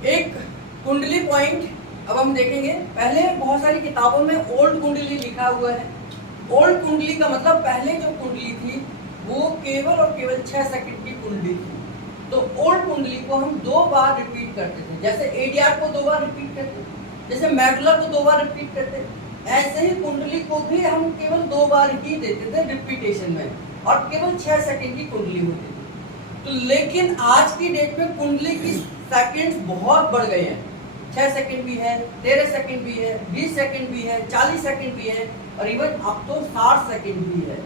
एक कुंडली पॉइंट अब हम देखेंगे। पहले बहुत सारी किताबों में ओल्ड कुंडली लिखा हुआ है। ओल्ड कुंडली का मतलब पहले जो कुंडली थी वो केवल और केवल 6 सेकंड की कुंडली थी। तो ओल्ड कुंडली को हम 2 बार रिपीट करते थे, जैसे एडीआर को 2 बार रिपीट करते, जैसे मेडुला को 2 बार रिपीट करते, ऐसे ही कुंडली को भी हम केवल 2 बार ही देते थे रिपीटेशन में, और केवल 6 सेकंड की कुंडली होती थी। तो लेकिन आज की डेट में कुंडली की सेकंड्स बहुत बढ़ गए हैं। 6 सेकंड भी है, 13 सेकंड भी है, 20 सेकंड भी है, 40 सेकंड भी है, और इवन अब तो 60 सेकंड भी है।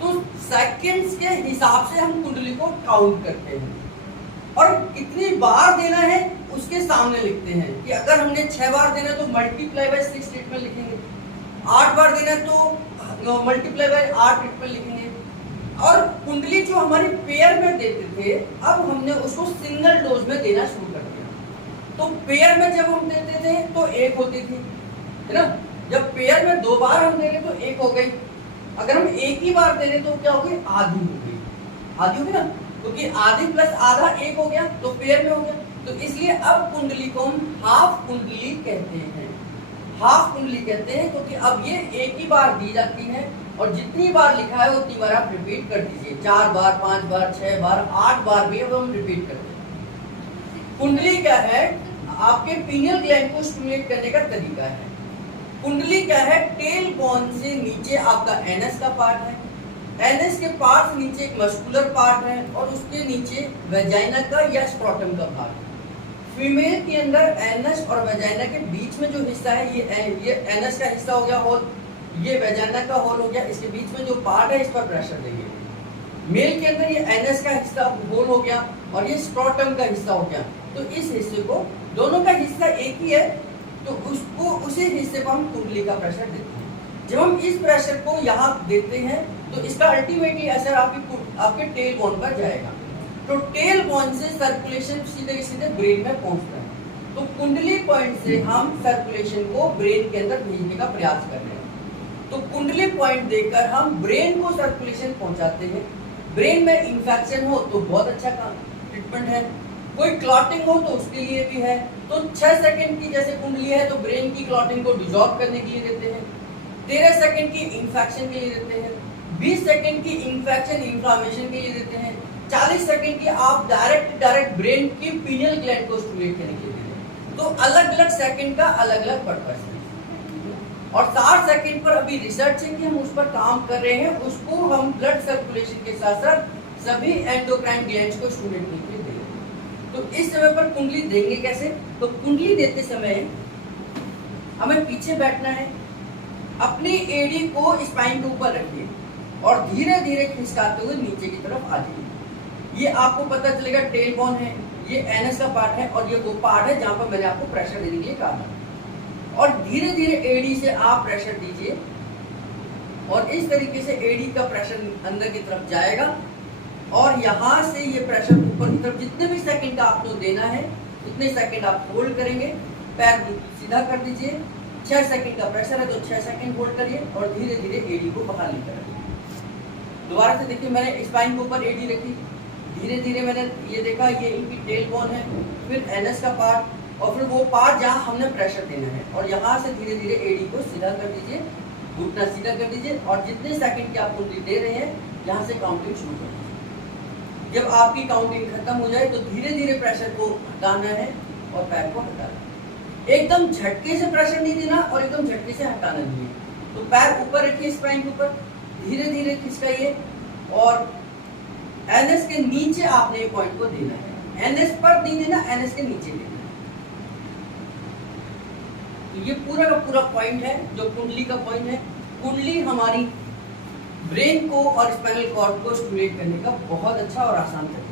तो सेकंड्स के हिसाब से हम कुंडली को काउंट करते हैं, और कितनी बार देना है उसके सामने लिखते हैं कि अगर हमने 6 बार देना है तो मल्टीप्लाई बाय 6 ट्रीटमेंट लिखेंगे, 8 बार देना है तो मल्टीप्लाई बाय 8 ट्रीटमेंट लिखेंगे। और कुंडली जो हमारी पेयर में देते थे, अब हमने उसको सिंगल डोज में देना शुरू कर दिया। तो पेयर में जब हम देते थे तो 1 होती थी, है ना। जब पेयर में 2 बार हम दे रहे तो 1 हो गई। अगर हम 1 ही बार दे रहे तो क्या हो गई, आधी हो गई, आधी हो गई ना, क्योंकि आधी प्लस आधा 1 हो गया, तो पेयर में हो गया। तो इसलिए अब कुंडली को हम हाफ कुंडली कहते हैं। हाफ कुंडली कहते हैं क्योंकि अब ये 1 ही बार दी जाती है, और जितनी बार लिखा है उतनी बार आप रिपीट कर दीजिए। 4 बार, 5 बार, 6 बार, 8 बार भी अब हम रिपीट करते हैं। कुंडली क्या है, आपके पीनियल ग्लैंड को स्टिमुलेट करने का तरीका है। कुंडली क्या है, टेल बोन से नीचे आपका एनस का पार्ट है, एनस के पार्ट से नीचे एक मस्कुलर पार्ट है, और उसके नीचे वेजाइना का या स्क्रोटम का पार्ट है। फीमेल के अंदर एनस और वेजाइना के बीच में जो हिस्सा है ये एनस का हिस्सा हो गया होल, ये वेजाइना का होल हो गया। इसके बीच में जो पार्ट है इस पर प्रेशर देंगे। मेल के अंदर ये एनस का हिस्सा होल हो गया, और ये स्क्रोटम का हिस्सा हो गया। तो इस हिस्से को, दोनों का हिस्सा एक ही है, तो उसको उसी हिस्से को हम कुंडली का प्रेशर देते हैं। जब हम इस प्रेशर को यहाँ देते हैं तो इसका अल्टीमेटली असर आपके टेल बोन पर जाएगा। तो टेल बोन से सर्कुलेशन सीधे सीधे ब्रेन में पहुंचता है। तो कुंडली पॉइंट से हम सर्कुलेशन को ब्रेन के अंदर भेजने का प्रयास कर रहे हैं। तो कुंडली पॉइंट देकर हम ब्रेन को सर्कुलेशन पहुंचाते हैं। ब्रेन में इंफेक्शन हो तो बहुत अच्छा ट्रीटमेंट है, कोई क्लॉटिंग हो तो उसके लिए भी है। तो 6 सेकंड की जैसे कुंडली है तो ब्रेन की क्लॉटिंग को डिसॉल्व करने के लिए देते हैं, 13 सेकंड की इंफेक्शन के लिए देते हैं, 20 सेकंड की इंफेक्शन इन्फ्लामेशन के लिए देते हैं, 40 सेकंड की आप डायरेक्ट ब्रेन की पीनियल ग्लैंड को स्टिमुलेट करने के लिए देते हैं। तो अलग अलग सेकंड का अलग अलग पर्पस है। और 60 सेकंड पर अभी रिसर्च है कि हम उस पर काम कर रहे हैं, उसको हम ब्लड सर्कुलेशन के साथ साथ सभी एंडोक्राइन ग्लैंड्स को स्टिमुलेट करने के लिए देंगे। तो इस समय पर कुंडली देंगे कैसे, तो कुंडली देते समय हमें पीछे बैठना है, अपनी एडी को स्पाइन के ऊपर रखिए और धीरे धीरे खिसकाते हुए नीचे की तरफ आ जाइए। ये आपको पता चलेगा टेल बोन है, ये एनस का पार्ट है, और ये वो पार्ट है जहां पर मैंने आपको प्रेशर देने के लिए कहा था। और धीरे धीरे एडी से आप प्रेशर दीजिए, और इस तरीके से एडी का प्रेशर अंदर की तरफ जाएगा, और यहाँ से ये प्रेशर ऊपर की तरफ जितने भी सेकंड का आपको देना है उतने सेकंड आप होल्ड करेंगे। पैर सीधा कर दीजिए, 6 सेकंड का प्रेशर है तो 6 सेकंड होल्ड करिए, और धीरे धीरे एडी को बाहर लेकर रखिए। दोबारा से देखिए, मैंने स्पाइन के ऊपर एडी रखी, धीरे धीरे मैंने ये देखा ये इनकी टेल बोन है, फिर एनस का पार्ट, और फिर वो पार्ट जहाँ हमने प्रेशर देना है, और यहाँ से धीरे धीरे एडी को सीधा कर दीजिए, घुटना सीधा कर दीजिए, और जितने सेकंड की आप कुंडली दे रहे हैं यहाँ से काउंटिंग शुरू कर दीजिए। जब आपकी काउंटिंग खत्म हो जाए तो धीरे धीरे प्रेशर को हटाना है और पैर को हटाना है। एकदम झटके से प्रेशर नहीं देना और एकदम झटके से हटाना नहीं है। तो पैर ऊपर रखिए, स्पाइन के ऊपर धीरे धीरे खिसकाइए, और एनएस के नीचे आपने ये पॉइंट को देना है। एनएस पर नहीं देना, एनएस के नीचे देना है। तो ये पूरा का पूरा पॉइंट है जो कुंडली का पॉइंट है। कुंडली हमारी ब्रेन को और स्पाइनल कॉर्ड को स्टिमुलेट करने का बहुत अच्छा और आसान तरीका है।